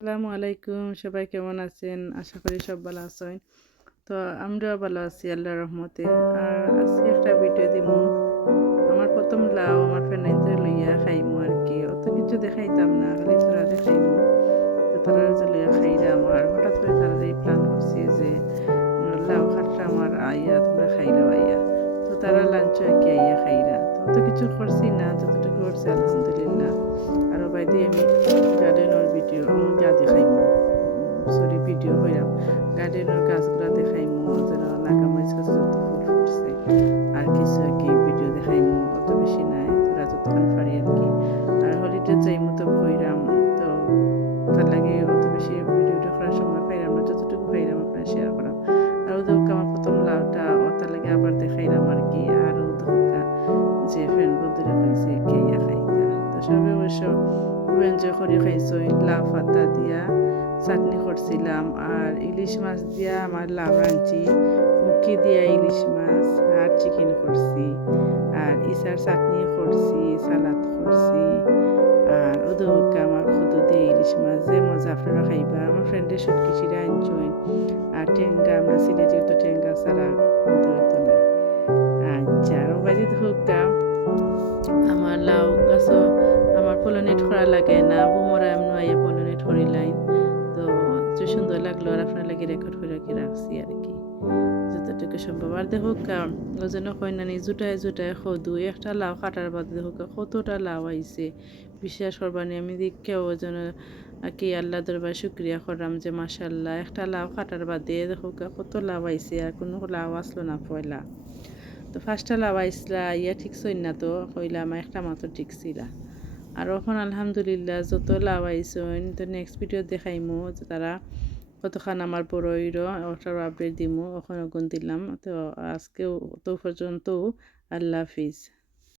আসসালামু আলাইকুম, সবাই কেমন আছেন? আশা করি সব ভালো আছেন। তো আমরাও ভালো আছি আল্লাহ রহমতে। আর আজকে একটা ভিডিও দিব আমার প্রথম লাউ আমার ফ্রেন্ডে লইয়া খাইমু আর কি অত কিছু দেখাইতাম না, খালি তোরা দেখাইমু। তো তারা যে লইয়া খাইলাম, আর হঠাৎ করে তারা এই প্ল্যান করছে যে লাউ খাটটা আমার আইয়া তোমরা খাইলাও আইয়া। তো তারা লাঞ্চ কি আইয়া খাইরা তো অত কিছু করছি না, যতটুকু করছে আলহামদুলিল্লাহ। আরও বাইতে আমি ভিডিও হইলাম গার্ডেনের গাছগুলো দেখাইমু যেন নাকামরিচ গাছে যত ফুল ফুটছে আর কিছু আর কি ভিডিও দেখাইমু, অত বেশি নাই তোরা যতক্ষণ পারি আর কি। আর হলিডে যাইমু তো কইরাম, তো তার লাগে অত বেশি ভিডিওটা করার সময় পাইলাম না, যতটুকু পাইলাম আপনার শেয়ার করাম। আর ওদের আমার প্রথম লাউটা তার লাগে আবার দেখাইলাম আর কি, আর ওদের যে ফ্রেন্ড বন্ধুরা হয়েছে কে খাইতা তো সবে অবশ্য এনজয় করে খাইছো লাউ পাতা দিয়া চাটনি করছিলাম। আর ইলিশ মাছ দিয়া আমার লাউ রাঁধছি, মুখি দিয়া ইলিশ মাছ আর চিকেন করছি। আর ইসার চাটনি করছি, সালাদ করছি। আর ওদৌকা আমার খুদু দিয়ে ইলিশ মাছ যে মজা আপনারা খাইবা। আমার ফ্রেন্ডের সুটকি চিরা এনজয় আর টেঙ্গা আমরা সিলেটের তো টেঙ্গা ছাড়া আচ্ছা আর হুকা আমার লাউ, গাছ পলনেট করা লাগে না বুমরা এমন আইয়া পলনেট করি লাইন তো যে সুন্দর লাগল আর আপনার লাগে রেকর্ড করে রাখি রাখছি আর কি যতটুকু সম্ভব আর দেখো ওই জন্য কইনানি জুটায় জুটায় সদু একটা লাউ কাটার বাদে দেখো কতটা লাউ আইছে বিশ্বাস করবানি আমি দেখে ওই জন্য কি আল্লাহ দরবার শুক্রিয়া করলাম যে মাসাল্লাহ একটা লাউ কাটার বাদে দেখো কত লাউ আইছে আর কোনো লাউ আসলো না পয়লা তো ফার্স্টটা লাউ আইসলা ইয়া ঠিক না তো কইলাম একটা মাত্র ঠিক ছিলা আর এখন আলহামদুলিল্লাহ যত লাভ তো নেক্সট ভিডিও দেখাইমু তারা কতখান বড়ইরও ওটার আপডেট দিমু ওখানে গুণ দিলাম। তো আজকেও তো পর্যন্ত আল্লাহ হাফিজ।